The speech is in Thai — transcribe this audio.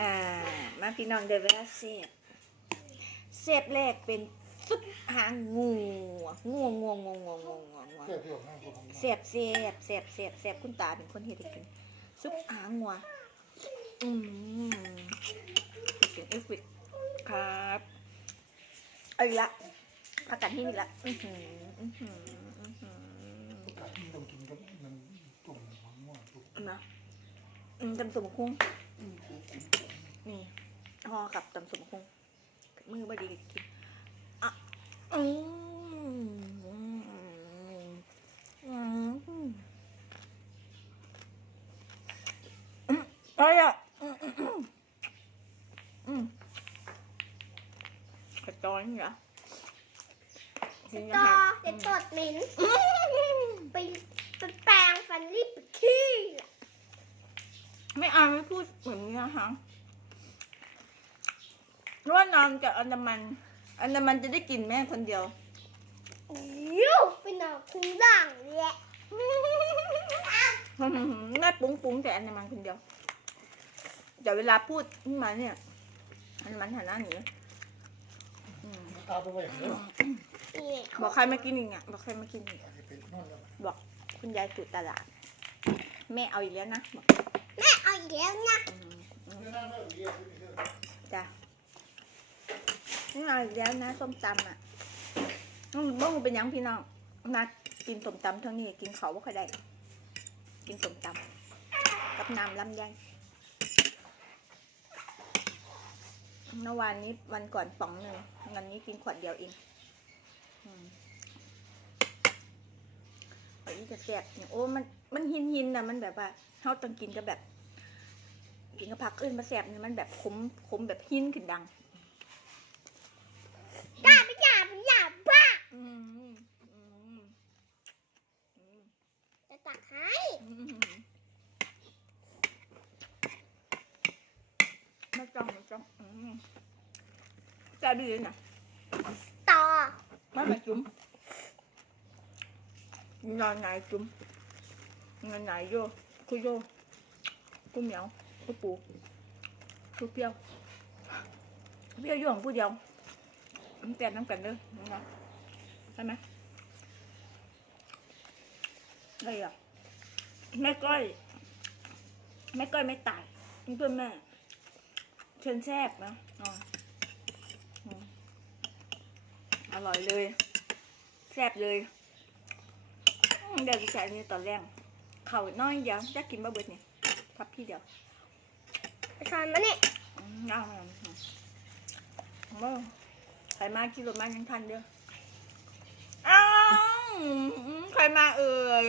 อ่า มาพี่น้องเดี๋ยวเวลาเสพเสพแรกเป็นซุปหางงูงูงูงูงูงูงูงูเสียบอยู่ข้างผมเสพเสพเสพเสพเสพคุณตาเป็นคนเฮ็ดให้กินซุปหางงัวอืมเสียงเอฟเฟกต์ครับเอาอีกละพักกันที่นี่ละอือหืออือหืออือหือไก่ที่ต้องกินกับมันตุ่มหางม่วงตุ่มนะอืมตำสมคุ้ง นี่ห่อกับตำสมคงมือบ่ดีกินอะอืมอืมอืมอืมอะไรอะอืมอืมอืมอืมกระจอยนี่เหรอสตอเดี๋ยวตดเหม็นไปไปแปรงฟันรีบไปขี้ไม่เอาไม่พูดเหมือนนี้นะคะ เพราะว่านอนกับอันดามัน อันดามันจะได้กลิ่นแม่คนเดียวยิ้วไปนอนคุ้งด่างแหละแม่ปุ้งปุ้งแต่อันดามันคนเดียวแต่เวลาพูดขึ้นมาเนี่ย อันดามันหันหน้าหนีอืมตาไปไว้อย่างนี้นี่บอกใครมากินอีกอะบอกใครมากินอีกเป็นนู่นแล้วบอกคุณยายสุดตลาดแม่เอาอีกแล้วนะบอกแม่เอาอีกแล้วนะอืมอืมจ้ะ นี่เอาอีกแล้วนะส้มตำอะอืมบ้งเป็นยังพี่น้องนัดกินส้มตำเท่านี้กินเขาว่าใครได้กินส้มตำกับน้ำลำไยเมื่อวานนี้วันก่อนป๋องหนึ่งวันนี้กินขวดเดียวเองอันนี้จะแซ่บเนี่ยโอ้มันมันหินหินนะมันแบบว่าเขาต้องกินกับแบบกินกับผักอื่นมาแซ่บเนี่ยมันแบบขมขมแบบหินขึ้นดัง ด่าไปด่าไปด่าบ้า อืมอืมอืม จะตักให้ อืม ไม่จ้องไม่จ้องอืมแซ่บดีเลยนะต่อมามาจุ่มนอนไหนจุ่มนอนไหนโยคุยโยคุเหมียวคุปูคุเปรี้ยวเปรี้ยวอยู่ของผู้เดียวน้ำแตนน้ำกันเด้อนะใช่ไหมอะไรอะ แม่ก้อย แม่ก้อยไม่ตายนี่เพื่อนแม่ เชิญแซ่บนะอ๋ออืมอร่อยเลย แซ่บเลยอืมเดี๋ยวจะใส่อันนี้ตอนแรกเข่าน้อยเดียวจะกินบะเบิดเนี่ยพับพี่เดียวสอนมาเนี่ยอืมเอาเอาเอาเอาใครมากินรถมายังทันเด้ออ้าวอืมใครมาเอ่ย